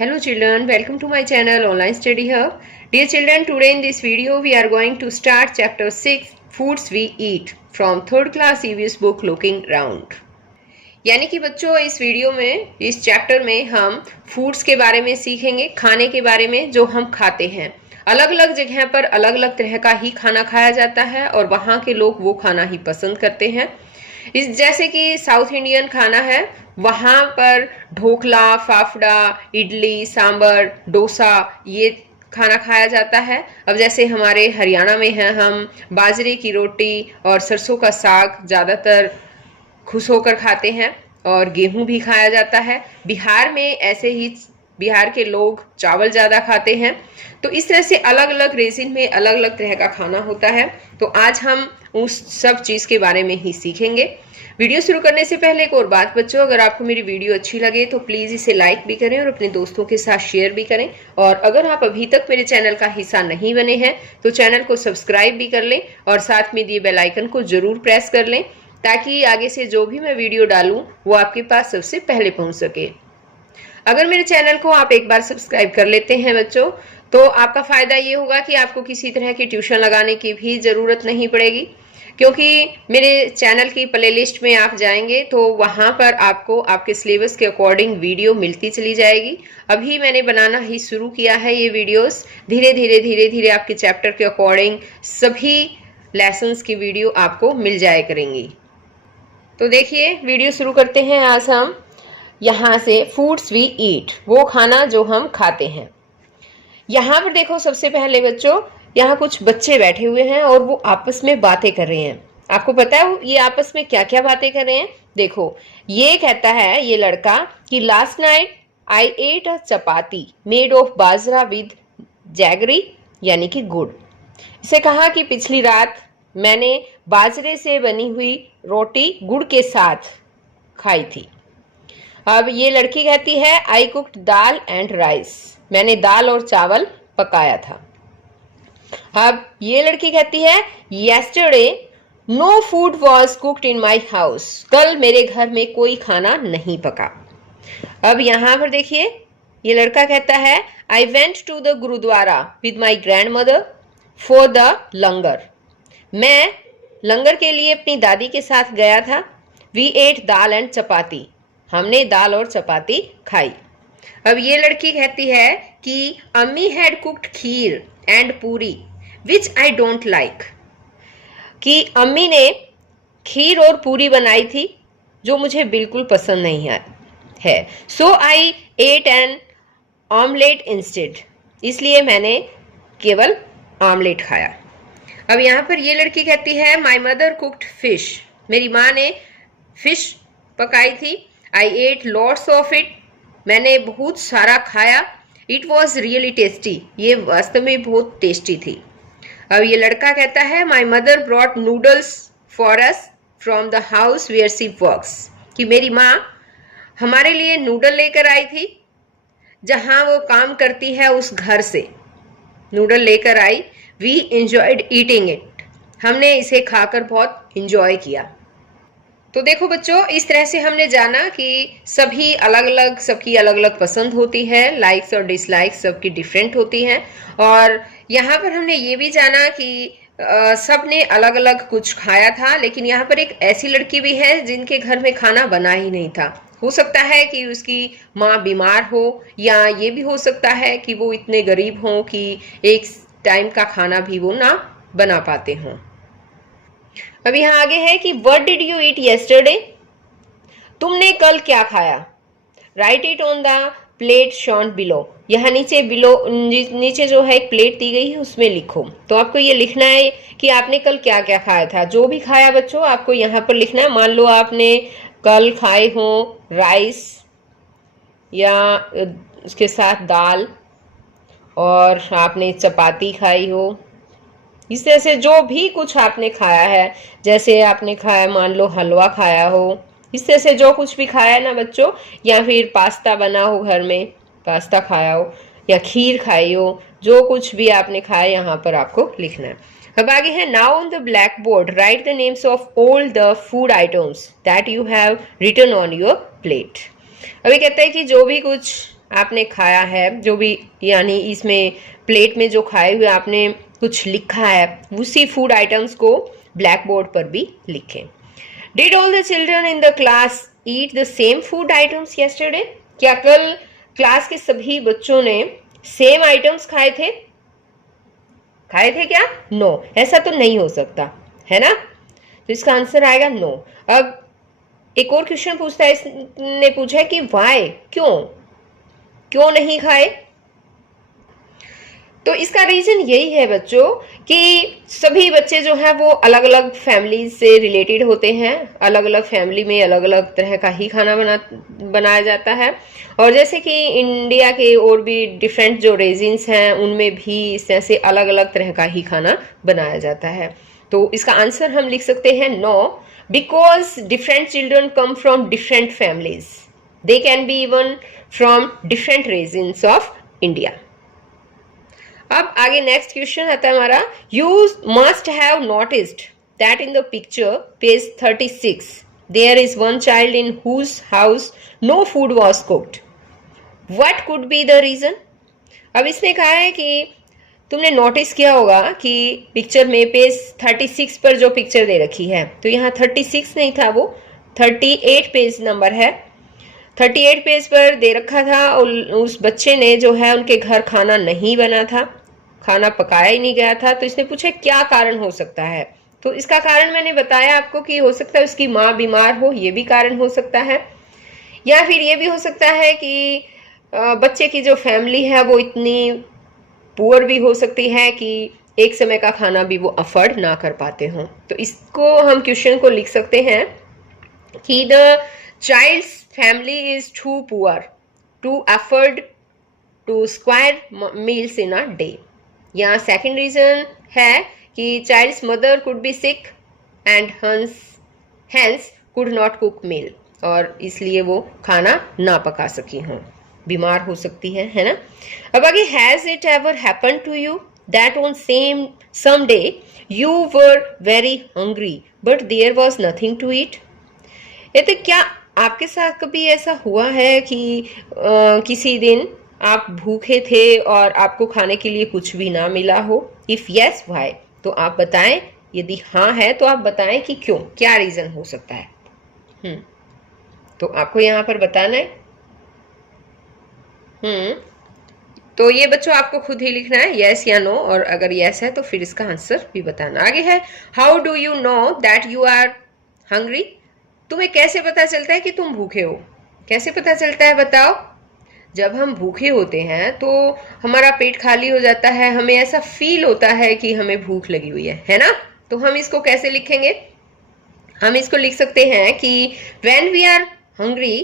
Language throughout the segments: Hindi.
Hello children, welcome to my channel Online Study Hub. Dear children, today in this video we are going to start chapter 6 Foods We Eat from 3rd class EVS book Looking Round. यानी कि बच्चों इस वीडियो में इस चैप्टर में हम फूड्स के बारे में सीखेंगे, खाने के बारे में जो हम खाते हैं। अलग अलग जगह पर अलग अलग तरह का ही खाना खाया जाता है और वहाँ के लोग वो खाना ही पसंद करते हैं। इस जैसे कि साउथ इंडियन खाना है, वहाँ पर ढोकला, फाफड़ा, इडली, सांबर, डोसा ये खाना खाया जाता है। अब जैसे हमारे हरियाणा में है, हम बाजरे की रोटी और सरसों का साग ज़्यादातर खुश होकर खाते हैं और गेहूं भी खाया जाता है। बिहार में ऐसे ही बिहार के लोग चावल ज़्यादा खाते हैं। तो इस तरह से अलग अलग रीजन में अलग अलग तरह का खाना होता है। तो आज हम उस सब चीज़ के बारे में ही सीखेंगे। वीडियो शुरू करने से पहले एक और बात बच्चों, अगर आपको मेरी वीडियो अच्छी लगे तो प्लीज़ इसे लाइक भी करें और अपने दोस्तों के साथ शेयर भी करें। और अगर आप अभी तक मेरे चैनल का हिस्सा नहीं बने हैं तो चैनल को सब्सक्राइब भी कर लें और साथ में दिए बेल आइकन को जरूर प्रेस कर लें, ताकि आगे से जो भी मैं वीडियो डालूं वो आपके पास सबसे पहले पहुंच सके। अगर मेरे चैनल को आप एक बार सब्सक्राइब कर लेते हैं बच्चों, तो आपका फायदा ये होगा कि आपको किसी तरह की ट्यूशन लगाने की भी ज़रूरत नहीं पड़ेगी, क्योंकि मेरे चैनल की प्लेलिस्ट में आप जाएंगे तो वहाँ पर आपको आपके सिलेबस के अकॉर्डिंग वीडियो मिलती चली जाएगी। अभी मैंने बनाना ही शुरू किया है ये वीडियोस। धीरे धीरे आपके चैप्टर के अकॉर्डिंग सभी लेसन्स की वीडियो आपको मिल जाया करेंगी। तो देखिए वीडियो शुरू करते हैं। आज हम यहाँ से फूड्स वी ईट, वो खाना जो हम खाते हैं। यहाँ पर देखो सबसे पहले बच्चों, यहाँ कुछ बच्चे बैठे हुए हैं और वो आपस में बातें कर रहे हैं। आपको पता है ये आपस में क्या क्या बातें कर रहे हैं? देखो, ये कहता है ये लड़का कि last night I at a chapati made of bajra with jaggery यानी कि गुड़। इसे कहा कि पिछली रात मैंने बाजरे से बनी हुई रोटी गुड़ के साथ खाई थी। अब ये लड़की कहती है आई कुक्ड दाल एंड राइस, मैंने दाल और चावल पकाया था। अब ये लड़की कहती है yesterday no food was cooked in my house, कल मेरे घर में कोई खाना नहीं पका। अब यहाँ पर देखिए ये लड़का कहता है I went to the gurudwara with my grandmother for the langar, मैं लंगर के लिए अपनी दादी के साथ गया था। वी एट दाल एंड चपाती, हमने दाल और चपाती खाई। अब ये लड़की कहती है कि अम्मी हैड कुक्ड खीर एंड पूरी विच आई डोंट लाइक, कि अम्मी ने खीर और पूरी बनाई थी जो मुझे बिल्कुल पसंद नहीं है। सो आई एट एन ऑमलेट इंस्टेड, इसलिए मैंने केवल ऑमलेट खाया। अब यहाँ पर ये लड़की कहती है माई मदर कुक्ड फिश, मेरी माँ ने फिश पकाई थी। आई एट लॉट्स ऑफ इट, मैंने बहुत सारा खाया। इट वॉज रियली टेस्टी, ये वास्तव में बहुत टेस्टी थी। अब ये लड़का कहता है my mother brought noodles for us from the house where she works, कि मेरी माँ हमारे लिए नूडल लेकर आई थी जहाँ वो काम करती है उस घर से। नूडल लेकर आई। वी इंजॉयड ईटिंग इट, हमने इसे खाकर बहुत इंजॉय किया। तो देखो बच्चों, इस तरह से हमने जाना कि सभी अलग अलग, सबकी अलग अलग पसंद होती है, लाइक्स और डिसलाइक्स सबकी डिफरेंट होती हैं। और यहाँ पर हमने ये भी जाना कि सब ने अलग अलग कुछ खाया था, लेकिन यहाँ पर एक ऐसी लड़की भी है जिनके घर में खाना बना ही नहीं था। हो सकता है कि उसकी माँ बीमार हो, या ये भी हो सकता है कि वो इतने गरीब हों कि एक टाइम का खाना भी वो ना बना पाते हों। अब यहाँ आगे है कि what did you eat yesterday, तुमने कल क्या खाया। Write it on the plate shown below, यहाँ नीचे जो है एक प्लेट दी गई है उसमें लिखो। तो आपको ये लिखना है कि आपने कल क्या क्या खाया था। जो भी खाया बच्चों आपको यहाँ पर लिखना है। मान लो आपने कल खाए हो राइस या उसके साथ दाल, और आपने चपाती खाई हो, इस तरह से जो भी कुछ आपने खाया है, जैसे आपने खाया मान लो हलवा खाया हो, इस तरह से जो कुछ भी खाया है ना बच्चों, या फिर पास्ता बना हो घर में, पास्ता खाया हो, या खीर खाई हो, जो कुछ भी आपने खाया यहाँ पर आपको लिखना है। अब आगे है now on the blackboard write the names of all the food items that you have written on your plate. अभी कहता है कि जो भी कुछ आपने खाया है, जो भी यानी इसमें प्लेट में जो खाए हुए आपने कुछ लिखा है, उसी फूड आइटम्स को ब्लैक बोर्ड पर भी लिखें। Did all the children in the class eat the same food items yesterday? क्या कल क्लास के सभी बच्चों ने सेम आइटम्स खाए थे? खाए थे क्या? नो, ऐसा तो नहीं हो सकता है ना, तो इसका आंसर आएगा नो। अब एक और क्वेश्चन पूछता है, इसने पूछा है कि वाई, क्यों नहीं खाए? तो इसका रीजन यही है बच्चों कि सभी बच्चे जो है वो अलग अलग फैमिली से रिलेटेड होते हैं, अलग अलग फैमिली में अलग अलग तरह का ही खाना बनाया जाता है। और जैसे कि इंडिया के और भी डिफरेंट जो रीजन्स हैं उनमें भी इस तरह से अलग अलग तरह का ही खाना बनाया जाता है। तो इसका आंसर हम लिख सकते हैं no, because different children come from different families, they can be even from different regions of India. अब आगे नेक्स्ट क्वेश्चन आता है हमारा, you must have noticed that in the picture page 36 there is one child in whose house no food was cooked, what could be the reason? अब इसने कहा है कि तुमने नोटिस किया होगा कि पिक्चर में पेज 36 पर जो पिक्चर दे रखी है, तो यहाँ 36 नहीं था, वो 38 पेज नंबर है। 38 पेज पर दे रखा था और उस बच्चे ने जो है उनके घर खाना नहीं बना था, खाना पकाया ही नहीं गया था। तो इसने पूछा क्या कारण हो सकता है? तो इसका कारण मैंने बताया आपको कि हो सकता है उसकी माँ बीमार हो, ये भी कारण हो सकता है, या फिर ये भी हो सकता है कि बच्चे की जो फैमिली है वो इतनी पुअर भी हो सकती है कि एक समय का खाना भी वो अफोर्ड ना कर पाते हों। तो इसको हम क्वेश्चन को लिख सकते हैं कि the child's family is too poor to afford two square meals in a day. यहाँ सेकंड रीजन है कि child's mother could be sick and hence could not cook meal, और इसलिए वो खाना ना पका सकी हों, बीमार हो सकती है ना। अब आगे, has it ever happen to you that on some day you were very hungry but there was nothing to eat? तो क्या आपके साथ कभी ऐसा हुआ है कि किसी दिन आप भूखे थे और आपको खाने के लिए कुछ भी ना मिला हो? इफ यस व्हाई, तो आप बताएं, यदि हाँ है तो आप बताएं कि क्यों, क्या रीजन हो सकता है। तो आपको यहाँ पर बताना है। तो ये बच्चों आपको खुद ही लिखना है यस या नो, और अगर यस है तो फिर इसका आंसर भी बताना। आगे है, how do you know that you are hungry? तुम्हें कैसे पता चलता है कि तुम भूखे हो? कैसे पता चलता है बताओ? जब हम भूखे होते हैं तो हमारा पेट खाली हो जाता है, हमें ऐसा फील होता है कि हमें भूख लगी हुई है ना। तो हम इसको कैसे लिखेंगे? हम इसको लिख सकते हैं कि when we are hungry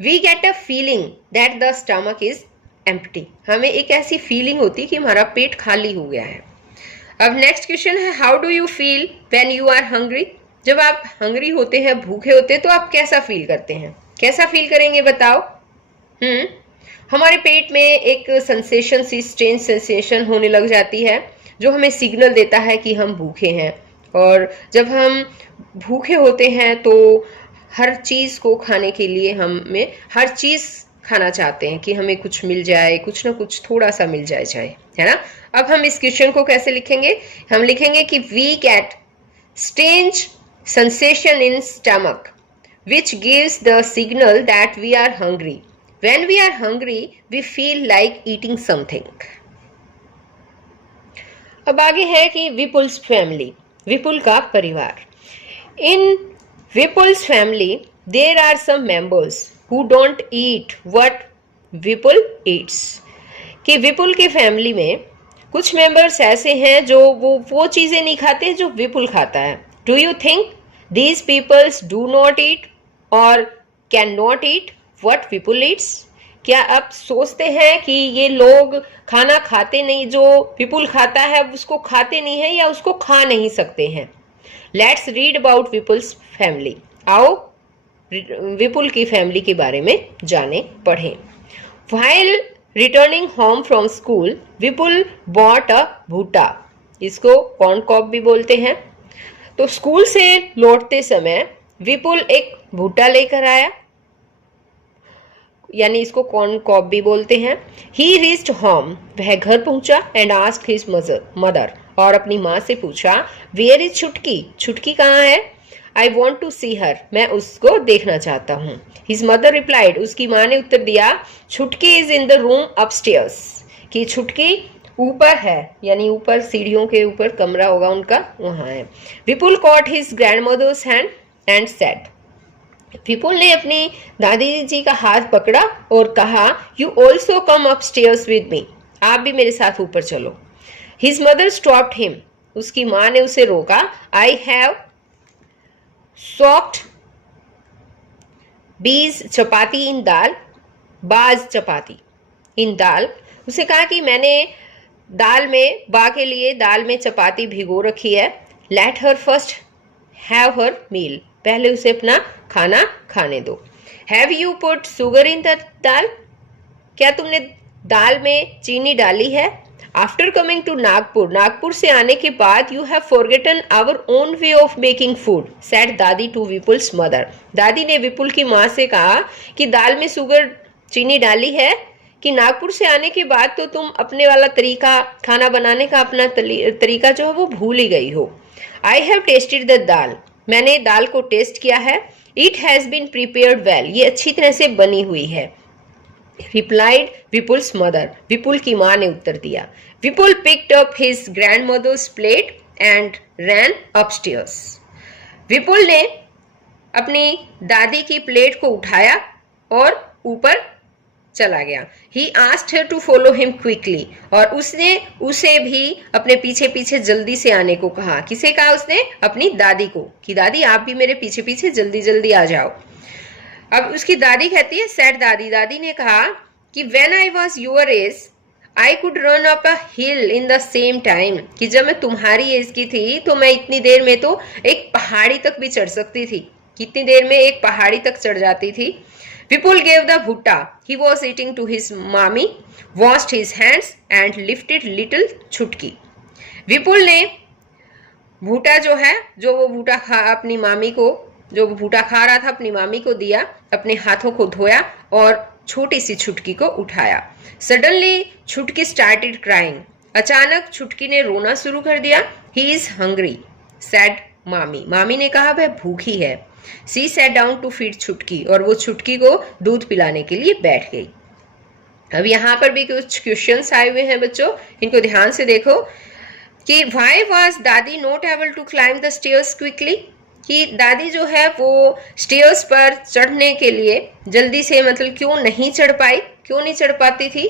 we get a feeling that the stomach is empty। हमें एक ऐसी फीलिंग होती है कि हमारा पेट खाली हो गया है। अब नेक्स्ट क्वेश्चन है, how do you feel when you are hungry? जब आप हंग्री होते हैं, भूखे होते हैं, तो आप कैसा फील करते हैं? कैसा फील करेंगे बताओ? हमारे पेट में एक सेंसेशन सी स्ट्रेंज सेंसेशन होने लग जाती है जो हमें सिग्नल देता है कि हम भूखे हैं। और जब हम भूखे होते हैं तो हर चीज़ को खाने के लिए हमें हर चीज़ खाना चाहते हैं कि हमें कुछ मिल जाए, कुछ ना कुछ थोड़ा सा मिल जाए, है ना। अब हम इस क्वेश्चन को कैसे लिखेंगे? हम लिखेंगे कि we get strange sensation in stomach which gives the signal that we are hungry. When we are hungry, we feel like eating something. अब आगे है कि विपुल्स फैमिली, विपुल का परिवार। In Vipul's family there are some members who don't eat what Vipul eats. कि विपुल की फैमिली में कुछ मेंबर्स ऐसे हैं जो वो चीज़ें नहीं खाते जो विपुल खाता है। Do you think these peoples do not eat or can not eat what Vipul eats? क्या आप सोचते हैं कि ये लोग खाना खाते नहीं, जो विपुल खाता है उसको खाते नहीं है या उसको खा नहीं सकते हैं? Let's read about Vipul's family. आओ विपुल की फैमिली के बारे में जाने पढ़ें। While returning home from school Vipul bought a भुट्टा। इसको कॉर्न कॉब भी बोलते हैं। तो स्कूल से लौटते समय विपुल एक भुट्टा लेकर आया। यानी इसको कॉर्न कॉब भी बोलते हैं। ही रीच्ड होम, वह घर पहुंचा, एंड आस्क्ड हिज मदर, और अपनी माँ से पूछा, वेयर इज छुटकी, छुटकी कहाँ है? आई वॉन्ट टू सी हर, मैं उसको देखना चाहता हूँ। हिज मदर रिप्लाइड, उसकी माँ ने उत्तर दिया, छुटकी is in the room upstairs, कि छुटकी ऊपर है, यानी ऊपर सीढ़ियों के ऊपर कमरा होगा उनका, वहां है। Vipul caught his grandmother's hand and said, Vipul ने अपनी दादी जी का हाथ पकड़ा और कहा, you also come upstairs with me, आप भी मेरे साथ ऊपर चलो। हिज मदर स्टॉप्ड हिम, उसकी माँ ने उसे रोका। आई हैव सॉक्ड बीज चपाती इन दाल, बाज चपाती इन दाल, उसे कहा कि मैंने दाल में बा के लिए दाल में चपाती भिगो रखी है। Let her first have her meal, पहले उसे अपना खाना खाने दो। Have you put sugar in the dal, क्या तुमने दाल में चीनी डाली है? After coming to Nagpur, Nagpur से आने के बाद, you have forgotten our own way of making food, said दादी टू विपुल्स मदर, दादी ने विपुल की माँ से कहा कि दाल में शुगर चीनी डाली है, कि नागपुर से आने के बाद तो तुम अपने वाला तरीका, खाना बनाने का अपना तरीका जो है वो भूल ही गई हो। I have tasted the dal, मैंने दाल को टेस्ट किया है। It has been prepared well, ये अच्छी तरह से बनी हुई है। रिप्लाइड विपुल्स मदर, विपुल की माँ ने उत्तर दिया। Vipul picked up his grandmother's plate and ran upstairs, Vipul ने अपनी दादी की प्लेट को उठाया और ऊपर चला गया। He asked her to follow him quickly, और उसने उसे भी अपने पीछे पीछे जल्दी से आने को कहा। किसे कहा उसने? अपनी दादी को, कि दादी आप भी मेरे पीछे पीछे जल्दी जल्दी आ जाओ। अब उसकी दादी कहती है, सैड दादी, दादी ने कहा कि when I was your age I could run up a hill in the same time, कि जब मैं तुम्हारी एज की थी तो मैं इतनी देर में तो एक पहाड़ी तक भी चढ़ सकती थी, कितनी देर में एक पहाड़ी तक चढ़ जाती थी। Vipul gave the bhutta he was eating to his mommy, washed his hands and lifted little छुटकी। विपुल ने भूटा जो है, जो वो भूटा खा अपनी मामी को, जो वो भूटा खा रहा था अपनी मामी को दिया, अपने हाथों को धोया और छोटी सी छुटकी को उठाया। सडनली छुटकी स्टार्टेड क्राइंग, अचानक छुटकी ने रोना शुरू कर दिया। ही इज हंग्री, सैड मामी, मामी ने कहा वह भूखी है। She sat down to feed Chhutki, और वो छुटकी को दूध पिलाने के लिए बैठ गई। अब यहाँ पर भी कुछ क्वेश्चंस आए हुए हैं बच्चों, इनको ध्यान से देखो कि why was Dadi not able to climb the stairs quickly, कि दादी जो है वो स्टेयर्स पर चढ़ने के लिए जल्दी से, मतलब क्यों नहीं चढ़ पाई, क्यों नहीं चढ़ पाती थी?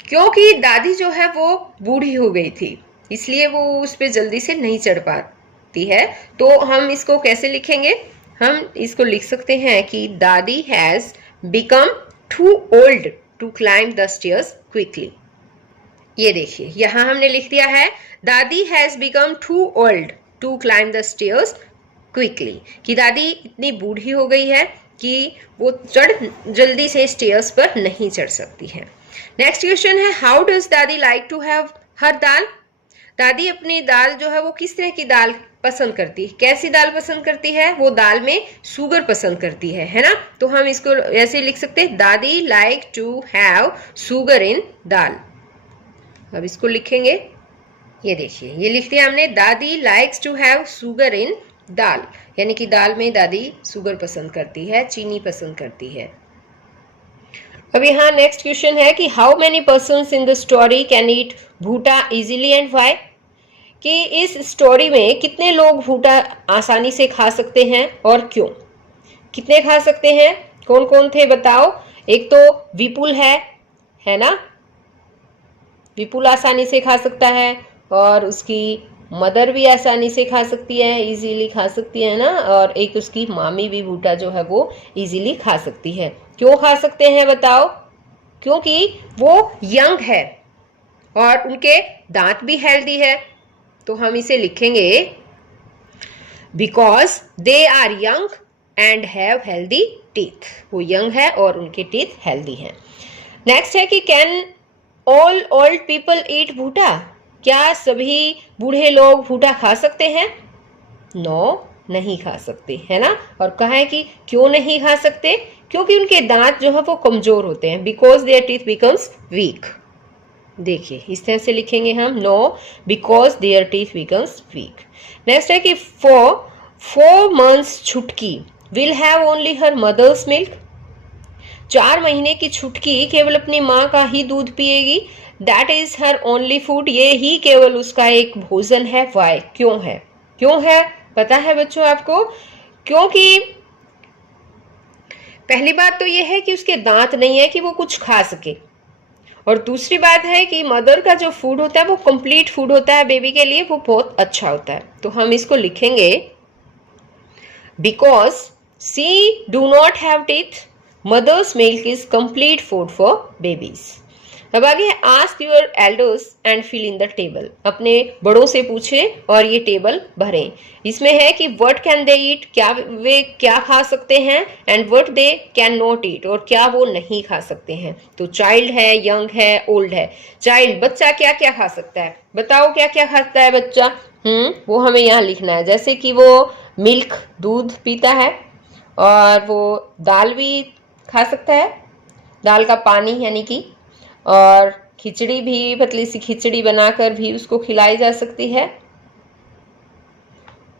क्योंकि दादी जो है वो बूढ़ी हो गई थी, इसलिए वो उस पर जल्दी से नहीं चढ़ पाती है। तो हम इसको कैसे लिखेंगे? हम इसको लिख सकते हैं कि Dadi has become too old to climb the stairs quickly. ये देखिए यहां हमने लिख दिया है Dadi has become too old to climb the stairs quickly, कि दादी इतनी बूढ़ी हो गई है कि वो जल्दी से स्टेयर्स पर नहीं चढ़ सकती है। नेक्स्ट क्वेश्चन है, हाउ डज दादी लाइक टू हैव हर दाल, दादी अपनी दाल जो है वो किस तरह की दाल पसंद करती है, कैसी दाल पसंद करती है? वो दाल में शुगर पसंद करती है ना? तो हम इसको ऐसे लिख सकते हैं, दादी like to have sugar in dal. अब इसको लिखेंगे, ये देखिए ये लिख दिया हमने, दादी likes to have sugar in dal, यानी कि दाल में दादी शुगर पसंद करती है, चीनी पसंद करती है। अब यहाँ नेक्स्ट क्वेश्चन है कि how many persons in the story can eat भूटा इजीली एंड व्हाई, कि इस स्टोरी में कितने लोग भूटा आसानी से खा सकते हैं और क्यों? कितने खा सकते हैं, कौन कौन थे बताओ? एक तो विपुल है ना, विपुल आसानी से खा सकता है, और उसकी मदर भी आसानी से खा सकती है, इजीली खा सकती है ना, और एक उसकी मामी भी भूटा जो है वो इजीली खा सकती है। क्यों खा सकते हैं बताओ? क्योंकि वो यंग है और उनके दांत भी हेल्दी है। तो हम इसे लिखेंगे because they are young and have healthy teeth, वो यंग है और उनके टीथ हेल्दी हैं। नेक्स्ट है कि can all old people eat भूटा, क्या सभी बूढ़े लोग भूटा खा सकते हैं? नो, नहीं खा सकते, है ना। और कहा है कि क्यों नहीं खा सकते? क्योंकि उनके दांत जो है वो कमजोर होते हैं, because their teeth becomes weak. देखिए इस तरह से लिखेंगे हम, no because their teeth becomes weak. Next है कि for 4 months Chhutki will have only her mother's milk. 4 महीने की छुटकी केवल अपनी माँ का ही दूध पिएगी। That is her only food, ये ही केवल उसका एक भोजन है। वाई, क्यों है? क्यों है पता है बच्चों आपको? क्योंकि पहली बात तो ये है कि उसके दांत नहीं है कि वो कुछ खा सके, और दूसरी बात है कि मदर का जो फूड होता है वो कंप्लीट फूड होता है बेबी के लिए, वो बहुत अच्छा होता है। तो हम इसको लिखेंगे because she do not have teeth, mother's milk is complete food for babies. अब आगे है ask your elders and fill in the table. अपने बड़ों से पूछे और ये टेबल भरें। इसमें है कि व्हाट कैन दे ईट, क्या वे क्या खा सकते हैं, and what they can not eat, और क्या वो नहीं खा सकते हैं। तो चाइल्ड है, यंग है, ओल्ड है। चाइल्ड बच्चा क्या क्या खा सकता है, बताओ क्या क्या खाता है बच्चा? वो हमें यहाँ लिखना है। जैसे कि वो मिल्क दूध पीता है, और वो दाल भी खा सकता है, दाल का पानी यानी कि, और खिचड़ी भी, पतली सी खिचड़ी बनाकर भी उसको खिलाई जा सकती है,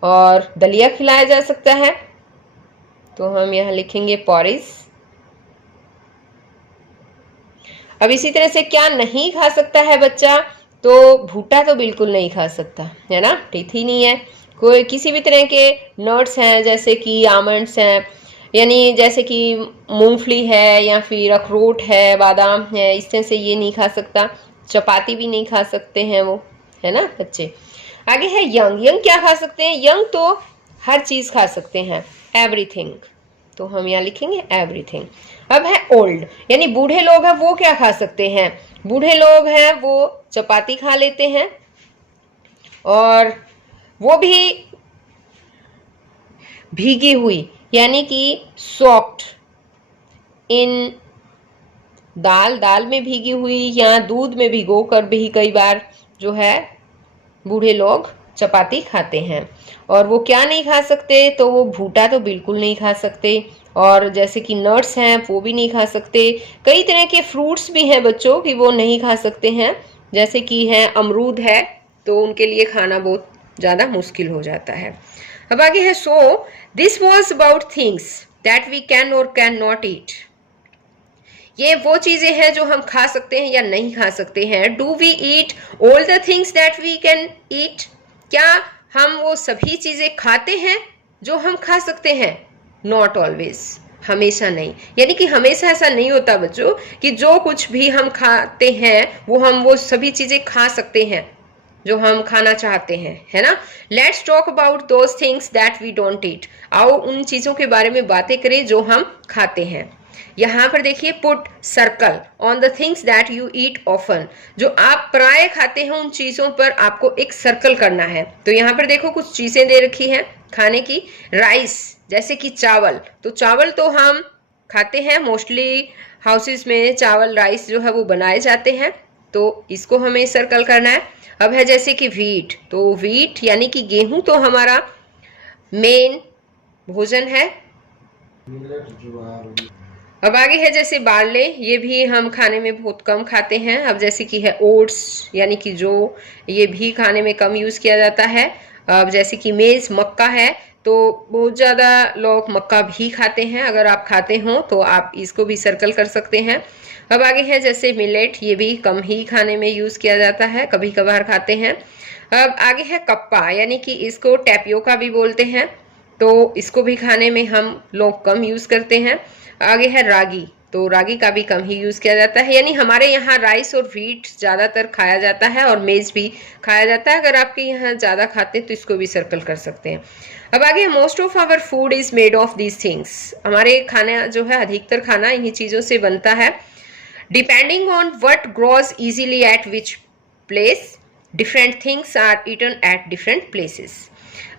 और दलिया खिलाया जा सकता है। तो हम यहाँ लिखेंगे पॉरिज। अब इसी तरह से क्या नहीं खा सकता है बच्चा? तो भूटा तो बिल्कुल नहीं खा सकता है ना, टीथ ही नहीं है। कोई किसी भी तरह के नट्स हैं, जैसे कि आमंड्स हैं, यानी जैसे कि मूंगफली है या फिर अखरोट है, बादाम है, इस तरह से ये नहीं खा सकता। चपाती भी नहीं खा सकते हैं वो, है ना बच्चे। आगे है यंग। यंग क्या खा सकते हैं? यंग तो हर चीज खा सकते हैं, एवरीथिंग। तो हम यहाँ लिखेंगे एवरीथिंग। अब है ओल्ड, यानी बूढ़े लोग हैं, वो क्या खा सकते हैं? बूढ़े लोग हैं वो चपाती खा लेते हैं, और वो भी भीगी हुई यानी कि सॉफ्ट इन दाल में भीगी हुई या दूध में भिगो कर भी कई बार जो है बूढ़े लोग चपाती खाते हैं। और वो क्या नहीं खा सकते? तो वो भूटा तो बिल्कुल नहीं खा सकते, और जैसे कि नट्स हैं वो भी नहीं खा सकते। कई तरह के फ्रूट्स भी हैं बच्चों कि वो नहीं खा सकते हैं, जैसे कि है अमरूद है, तो उनके लिए खाना बहुत ज़्यादा मुश्किल हो जाता है। अब आगे है so this was about things that we can और कैन नॉट ईट। ये वो चीजें हैं जो हम खा सकते हैं या नहीं खा सकते हैं। Do we eat all the things that we can eat, क्या हम वो सभी चीजें खाते हैं जो हम खा सकते हैं? नॉट ऑलवेज, हमेशा नहीं। यानी कि हमेशा ऐसा नहीं होता बच्चों कि जो कुछ भी हम खाते हैं वो सभी चीजें खा सकते हैं जो हम खाना चाहते हैं, है ना। Let's talk about those things that we don't eat. आओ उन चीजों के बारे में बातें करें जो हम खाते हैं। यहाँ पर देखिए put circle on the things that you eat often. जो आप प्राय खाते हैं उन चीजों पर आपको एक सर्कल करना है। तो यहाँ पर देखो कुछ चीजें दे रखी हैं खाने की। राइस, जैसे कि चावल, तो चावल तो हम खाते हैं, मोस्टली हाउसेस में चावल राइस जो है वो बनाए जाते हैं, तो इसको हमें सर्कल करना है। अब है जैसे कि व्हीट, तो व्हीट यानी कि गेहूं तो हमारा मेन भोजन है। अब आगे है जैसे बार्ले, ये भी हम खाने में बहुत कम खाते हैं। अब जैसे कि है ओट्स यानी कि जो, ये भी खाने में कम यूज किया जाता है। अब जैसे कि मेज, मक्का है, तो बहुत ज़्यादा लोग मक्का भी खाते हैं। अगर आप खाते हो तो आप इसको भी सर्कल कर सकते हैं। अब आगे है जैसे मिलेट, ये भी कम ही खाने में यूज किया जाता है, कभी कभार खाते हैं। अब आगे है कप्पा, यानी कि इसको टैपियोका भी बोलते हैं, तो इसको भी खाने में हम लोग कम यूज करते हैं। आगे है रागी, तो रागी का भी कम ही यूज किया जाता है। यानी हमारे यहाँ राइस और व्हीट ज्यादातर खाया जाता है, और मेज भी खाया जाता है। अगर आपके यहाँ ज्यादा खाते हैं तो इसको भी सर्कल कर सकते हैं। अब आगे most of our food is made of these things. हमारे खाना जो है, अधिकतर खाना इन्हीं चीजों से बनता है। Depending on what grows easily at which place, different things are eaten at different places.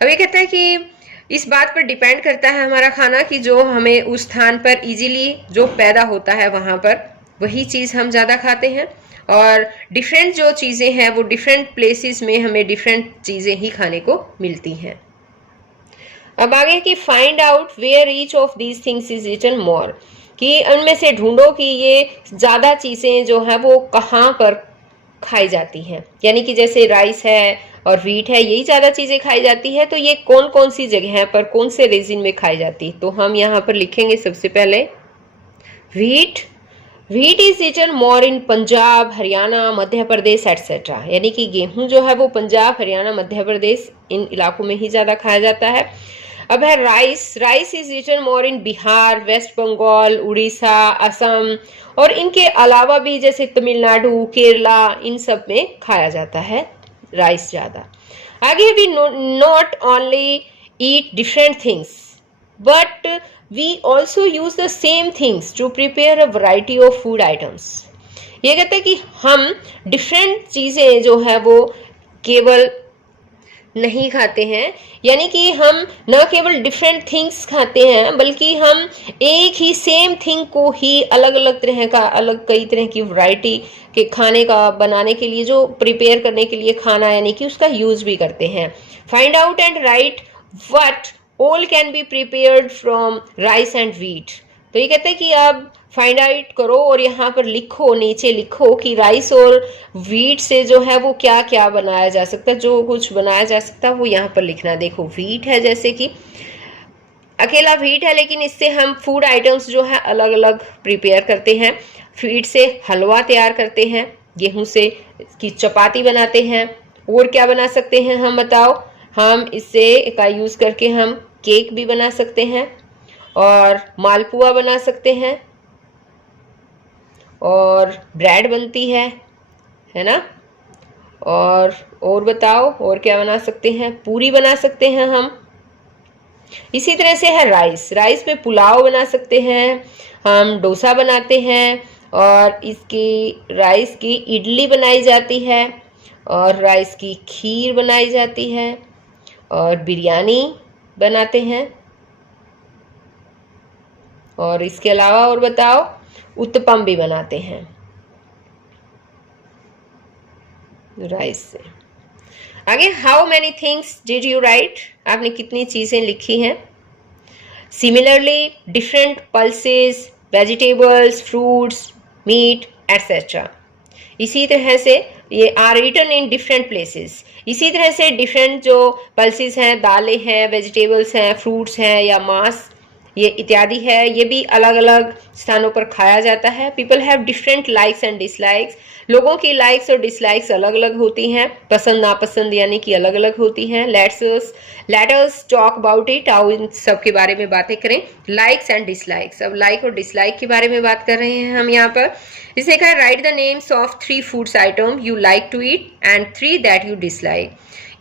अब ये कहता है कि इस बात पर डिपेंड करता है हमारा खाना कि जो हमें उस स्थान पर इजीली जो पैदा होता है वहाँ पर वही चीज़ हम ज़्यादा खाते हैं, और डिफरेंट जो चीज़ें हैं वो डिफरेंट प्लेसेस में हमें डिफरेंट चीज़ें ही खाने को मिलती हैं। अब आगे कि find out where each of these things is eaten more. कि उनमें से ढूंढो कि ये ज़्यादा चीज़ें जो है वो कहाँ पर खाई जाती हैं, यानी कि जैसे राइस है और व्हीट है, यही ज़्यादा चीज़ें खाई जाती है, तो ये कौन कौन सी जगह पर कौन से रीजन में खाई जाती है। तो हम यहाँ पर लिखेंगे सबसे पहले wheat. Wheat is eaten more in Punjab, Haryana, Madhya Pradesh etcetera, यानी कि गेहूं जो है वो पंजाब, हरियाणा, मध्य प्रदेश इन इलाकों में ही ज़्यादा खाया जाता है। अब है rice. Rice is eaten more in Bihar, West Bengal, Orissa, Assam और इनके अलावा भी जैसे तमिलनाडु, केरला, इन सब में खाया जाता है राइस ज़्यादा। आगे भी not only eat different things but we also use the same things to prepare a variety of food items. ये कहते हैं कि हम डिफरेंट चीज़ें जो है वो केवल नहीं खाते हैं, यानी कि हम न केवल डिफरेंट थिंग्स खाते हैं बल्कि हम एक ही सेम थिंग को ही अलग अलग तरह का, अलग कई तरह की वैरायटी के खाने का बनाने के लिए, जो प्रिपेयर करने के लिए खाना यानी कि उसका यूज भी करते हैं। Find out and right what all can be prepared from rice and wheat. तो ये कहते हैं कि आप फाइंड आउट करो और यहाँ पर लिखो, नीचे लिखो कि राइस और व्हीट से जो है वो क्या क्या बनाया जा सकता है, जो कुछ बनाया जा सकता है वो यहाँ पर लिखना। देखो व्हीट है, जैसे कि अकेला व्हीट है लेकिन इससे हम फूड आइटम्स जो है अलग अलग प्रिपेयर करते हैं। व्हीट से हलवा तैयार करते हैं, गेहूं से की चपाती बनाते हैं, और क्या बना सकते हैं हम बताओ। हम इससे का यूज करके हम केक भी बना सकते हैं और मालपुआ बना सकते हैं और ब्रेड बनती है ना। और बताओ और क्या बना सकते हैं, पूरी बना सकते हैं हम। इसी तरह से है राइस। राइस पे पुलाव बना सकते हैं, हम डोसा बनाते हैं और इसकी राइस की इडली बनाई जाती है और राइस की खीर बनाई जाती है और बिरयानी बनाते हैं। और इसके अलावा और बताओ, उत्तपम भी बनाते हैं राइस से। आगे, how many things did you write, आपने कितनी चीजें लिखी हैं। Similarly different pulses, vegetables, fruits, meat etcetera. इसी तरह से ये are written in different places. इसी तरह से डिफरेंट जो पल्सेस हैं, दालें हैं, वेजिटेबल्स हैं, फ्रूट्स हैं या मांस ये इत्यादि है, ये भी अलग अलग स्थानों पर खाया जाता है। People have different likes and dislikes. लोगों की लाइक्स और डिसलाइक्स अलग अलग होती हैं, पसंद नापसंद यानी कि अलग अलग होती हैं। Late us talk about it, आओ इन सब के बारे में बातें करें। लाइक्स एंड डिसलाइक्स, अब लाइक और डिसलाइक के बारे में बात कर रहे हैं हम यहाँ पर। इसे कहा write the names of 3 foods item you like to eat and 3 that you dislike,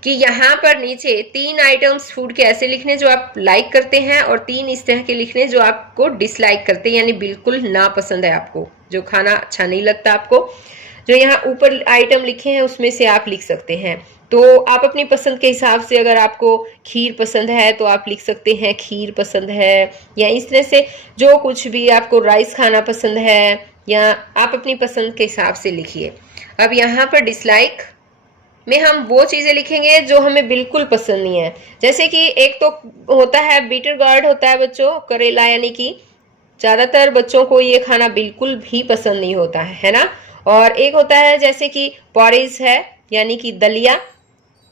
कि यहाँ पर नीचे 3 आइटम्स फूड के ऐसे लिखने जो आप लाइक करते हैं और 3 इस तरह के लिखने जो आपको डिसलाइक करते हैं, यानी बिल्कुल नापसंद है आपको, जो खाना अच्छा नहीं लगता आपको। जो यहाँ ऊपर आइटम लिखे हैं उसमें से आप लिख सकते हैं। तो आप अपनी पसंद के हिसाब से, अगर आपको खीर पसंद है तो आप लिख सकते हैं खीर पसंद है, या इस तरह से जो कुछ भी आपको, राइस खाना पसंद है, या आप अपनी पसंद के हिसाब से लिखिए। अब यहाँ पर डिसलाइक में हम वो चीज़ें लिखेंगे जो हमें बिल्कुल पसंद नहीं है। जैसे कि एक तो होता है बीटर गार्ड होता है बच्चों, करेला, यानी कि ज़्यादातर बच्चों को ये खाना बिल्कुल भी पसंद नहीं होता है ना। और एक होता है जैसे कि पॉरेज है, यानी कि दलिया।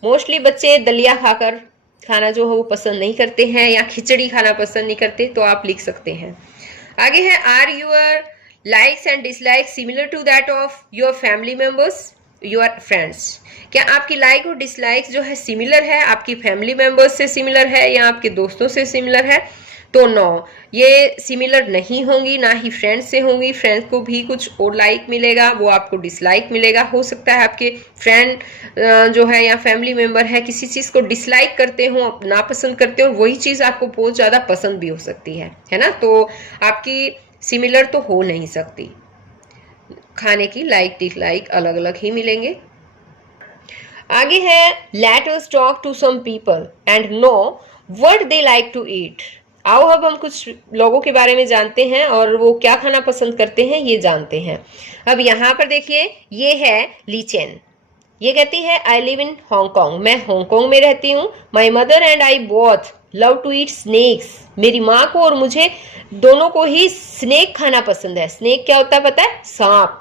मोस्टली बच्चे दलिया खाकर खाना जो है वो पसंद नहीं करते हैं, या खिचड़ी खाना पसंद नहीं करते, तो आप लिख सकते हैं। आगे है are your likes and dislikes similar to that of your family members, your friends. क्या आपकी लाइक और डिसलाइक जो है सिमिलर है, आपकी फैमिली मेंबर्स से सिमिलर है या आपके दोस्तों से सिमिलर है? तो नो, ये सिमिलर नहीं होंगी, ना ही फ्रेंड्स से होंगी। फ्रेंड्स को भी कुछ और लाइक मिलेगा, वो आपको डिसलाइक मिलेगा। हो सकता है आपके फ्रेंड जो है या फैमिली मेंबर है किसी चीज़ को डिसलाइक करते हो, नापसंद करते हो, वही चीज़ आपको बहुत ज़्यादा पसंद भी हो सकती है ना। तो आपकी सिमिलर तो हो नहीं सकती, खाने की लाइक डिसलाइक अलग अलग ही मिलेंगे। आगे है let us talk to some people and know what they like to eat. आओ अब हम कुछ लोगों के बारे में जानते हैं और वो क्या खाना पसंद करते हैं ये जानते हैं। अब यहाँ पर देखिए, ये है लीचेन। ये कहती है आई लिव इन हांगकांग, मैं हांगकांग में रहती हूँ। My mother and I both love to eat snakes, मेरी माँ को और मुझे दोनों को ही स्नेक खाना पसंद है। स्नेक क्या होता है पता है? सांप।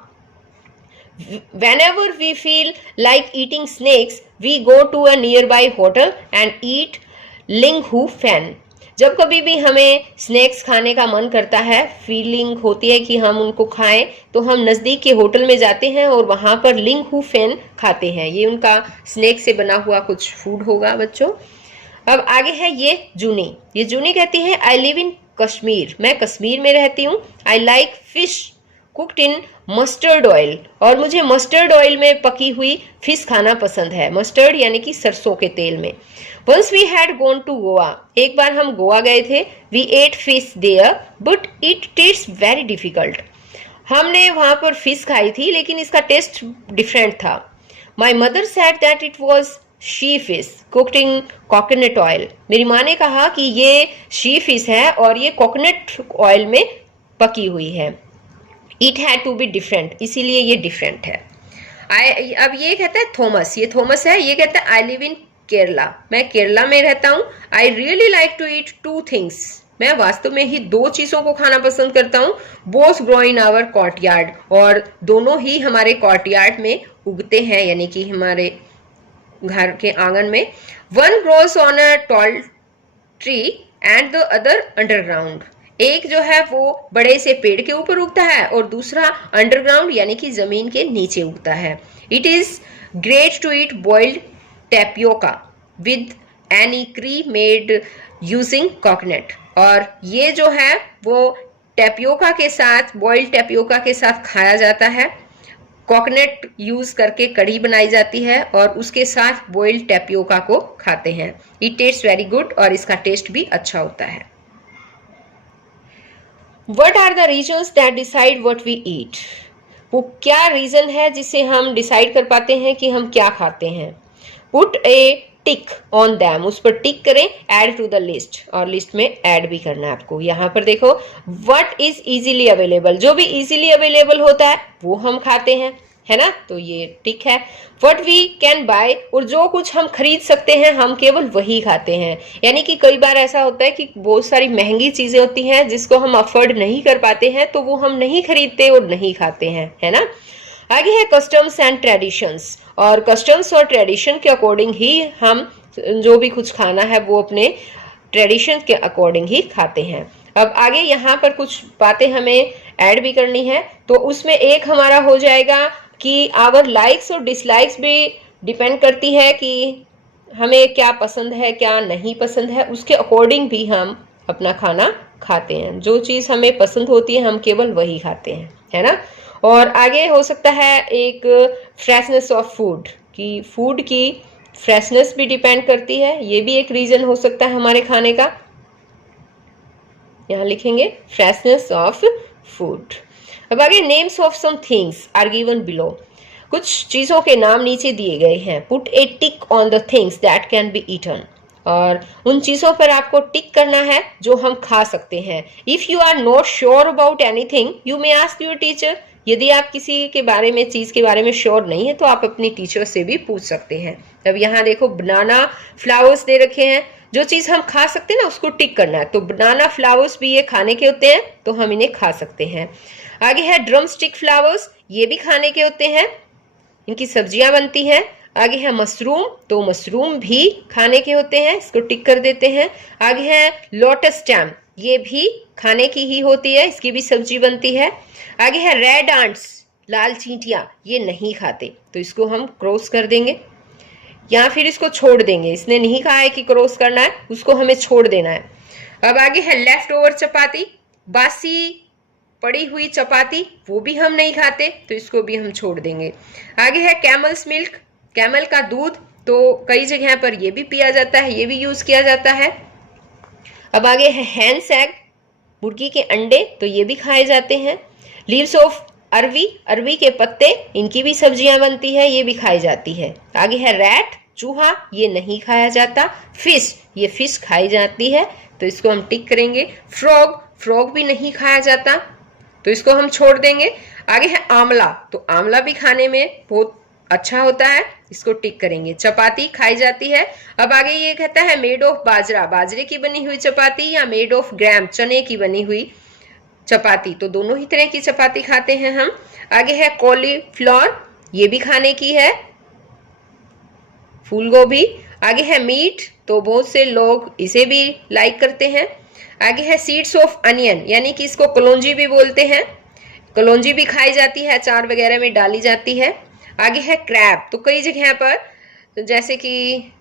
Whenever we feel like eating snakes, we go to a nearby hotel and eat ling hu fan. जब कभी भी हमें स्नैक्स खाने का मन करता है, फीलिंग होती है कि हम उनको खाएं, तो हम नज़दीक के होटल में जाते हैं और वहाँ पर लिंग हू फैन खाते हैं। ये उनका स्नैक से बना हुआ कुछ फूड होगा बच्चों। अब आगे है ये जूनी कहती है आई लिव इन कश्मीर, मैं कश्मीर में रहती हूँ। I like fish cooked in mustard oil, और मुझे मस्टर्ड ऑयल में पकी हुई फिश खाना पसंद है। मस्टर्ड यानी कि सरसों के तेल में। Once we had gone to Goa, एक बार हम गोवा गए थे। We ate fish there but it taste very difficult, हमने वहां पर फिश खाई थी लेकिन इसका टेस्ट डिफरेंट था। My mother said that it was she fish cooked in coconut oil, मेरी माँ ने कहा कि ये शी फिश है और ये कोकोनट ऑयल में पकी हुई है। It had to be different, इसीलिए ये डिफरेंट है। अब ये कहता है थॉमस, ये थॉमस है, ये कहता है आई लिव इन केरला, मैं केरला में रहता हूँ। I really like to eat two things, मैं वास्तव में ही दो चीजों को खाना पसंद करता हूँ। बोथ ग्रो इन आवर कॉर्टयार्ड, और दोनों ही हमारे कॉर्टयार्ड में उगते हैं, यानी कि हमारे घर के आंगन में। One grows on a tall tree and the other underground, एक जो है वो बड़े से पेड़ के ऊपर उगता है और दूसरा अंडरग्राउंड यानी कि जमीन के नीचे उगता है। It is great to eat boiled tapioca with any curry made using coconut, और ये जो है वो टेपियोका के साथ, बॉइल्ड टेपियोका के साथ खाया जाता है। कोकोनट यूज करके कढ़ी बनाई जाती है और उसके साथ बॉइल्ड टेपियोका को खाते हैं। इट टेस्ट वेरी गुड, और इसका टेस्ट भी अच्छा होता है। What are the reasons that decide what we eat? वो क्या रीजन है जिससे हम डिसाइड कर पाते हैं कि हम क्या खाते हैं? Put a tick on them, उस पर टिक करें। Add to the list, और लिस्ट में ऐड भी करना है आपको। यहाँ पर देखो what is easily available, जो भी easily available होता है वो हम खाते हैं, है ना, तो ये टिक है। What we can buy, और जो कुछ हम खरीद सकते हैं हम केवल वही खाते हैं। यानी कि कई बार ऐसा होता है कि बहुत सारी महंगी चीजें होती हैं जिसको हम अफोर्ड नहीं कर पाते हैं, तो वो हम नहीं खरीदते और नहीं खाते हैं, है ना। आगे है कस्टम्स एंड ट्रेडिशंस, और कस्टम्स और ट्रेडिशन के अकॉर्डिंग ही हम जो भी कुछ खाना है वो अपने ट्रेडिशन के अकॉर्डिंग ही खाते हैं। अब आगे यहाँ पर कुछ बातें हमें ऐड भी करनी है, तो उसमें एक हमारा हो जाएगा कि आवर लाइक्स और डिसलाइक्स भी डिपेंड करती है कि हमें क्या पसंद है क्या नहीं पसंद है, उसके अकॉर्डिंग भी हम अपना खाना खाते हैं। जो चीज़ हमें पसंद होती है हम केवल वही खाते हैं, है ना। और आगे हो सकता है एक फ्रेशनेस ऑफ फूड, कि फूड की फ्रेशनेस भी डिपेंड करती है, ये भी एक रीज़न हो सकता है हमारे खाने का। यहाँ लिखेंगे फ्रेशनेस ऑफ फूड। अब आगे names of some things are given below, कुछ चीज़ों के नाम नीचे दिए गए हैं। Put a tick on the things that can be eaten, और उन चीज़ों पर आपको टिक करना है जो हम खा सकते हैं। If you are not sure about anything you may ask your teacher, यदि आप किसी के बारे में, चीज़ के बारे में श्योर नहीं है तो आप अपनी टीचर से भी पूछ सकते हैं। अब यहाँ देखो बनाना फ्लावर्स दे रखे हैं, जो चीज़ हम खा सकते हैं ना उसको टिक करना है, तो बनाना फ्लावर्स भी ये खाने के होते हैं तो हम इन्हें खा सकते हैं। आगे है ड्रम स्टिक फ्लावर्स, ये भी खाने के होते हैं, इनकी सब्जियां बनती हैं। आगे है मशरूम, तो मशरूम भी खाने के होते हैं, इसको टिक कर देते हैं। आगे है लोटस स्टेम, ये भी खाने की ही होती है, इसकी भी सब्जी बनती है। आगे है रेड आंट्स, लाल चींटियां, ये नहीं खाते तो इसको हम क्रॉस कर देंगे या फिर इसको छोड़ देंगे। इसने नहीं कहा है कि क्रॉस करना है, उसको हमें छोड़ देना है। अब आगे है लेफ्ट ओवर चपाती, बासी पड़ी हुई चपाती, वो भी हम नहीं खाते तो इसको भी हम छोड़ देंगे। आगे है कैमल्स मिल्क, कैमल का दूध, तो कई जगह पर ये भी पिया जाता है, ये भी यूज किया जाता है। अब आगे है हैंस एग, मुर्गी के अंडे, तो ये भी खाए जाते हैं। लीव्स ऑफ अरवी, अरवी के पत्ते, इनकी भी सब्जियां बनती है, ये भी खाई जाती है। आगे है रैट, चूहा, ये नहीं खाया जाता। फिश, ये फिश खाई जाती है तो इसको हम टिक करेंगे। फ्रॉग, फ्रॉग भी नहीं खाया जाता तो इसको हम छोड़ देंगे। आगे है आंवला, तो आंवला भी खाने में बहुत अच्छा होता है, इसको टिक करेंगे। चपाती खाई जाती है। अब आगे ये कहता है मेड ऑफ बाजरा, बाजरे की बनी हुई चपाती या मेड ऑफ ग्राम, चने की बनी हुई चपाती, तो दोनों ही तरह की चपाती खाते हैं हम। आगे है कॉलीफ्लावर, ये भी खाने की है। फूल गोभी। आगे है मीट, तो बहुत से लोग इसे भी लाइक करते हैं। आगे है सीड्स ऑफ अनियन, यानी कि इसको कलौंजी भी बोलते हैं। कलौंजी भी खाई जाती है, अचार वगैरह में डाली जाती है। आगे है क्रैब, तो कई जगह पर, तो जैसे कि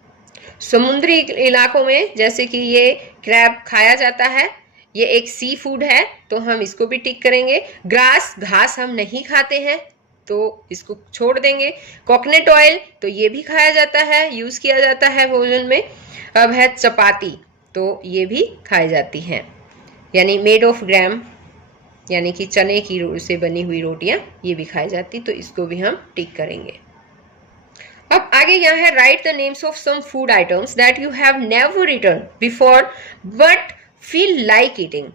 समुद्री इलाकों में जैसे कि ये क्रैब खाया जाता है, ये एक सी फूड है, तो हम इसको भी टिक करेंगे। ग्रास, घास हम नहीं खाते हैं, तो इसको छोड़ देंगे। कोकोनट ऑयल, तो ये भी खाया जाता है, यूज किया जाता है भोजन में। अब है चपाती, तो ये भी खाई जाती हैं, यानी मेड ऑफ ग्राम, यानी कि चने की से बनी हुई रोटियां, ये भी खाई जाती, तो इसको भी हम टिक करेंगे। अब आगे यहाँ है write the names of some food items that you have never eaten before but feel like eating.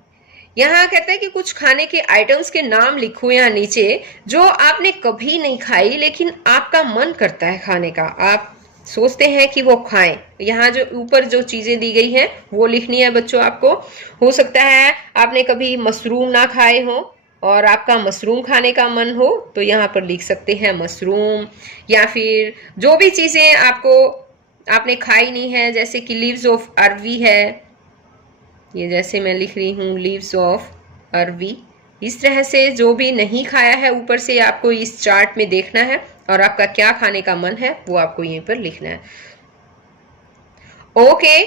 यहाँ कहता है कि कुछ खाने के आइटम्स के नाम लिखो यहाँ नीचे, जो आपने कभी नहीं खाई लेकिन आपका मन करता है खाने का, आप सोचते हैं कि वो खाएं। यहाँ जो ऊपर जो चीजें दी गई हैं वो लिखनी है बच्चों आपको। हो सकता है आपने कभी मशरूम ना खाए हो और आपका मशरूम खाने का मन हो, तो यहाँ पर लिख सकते हैं मशरूम। या फिर जो भी चीजें आपने खाई नहीं है, जैसे कि लीव्स ऑफ अरवी है, ये जैसे मैं लिख रही हूँ लीव्स ऑफ अरवी। इस तरह से जो भी नहीं खाया है ऊपर से आपको इस चार्ट में देखना है, और आपका क्या खाने का मन है वो आपको यहीं पर लिखना है। ओके।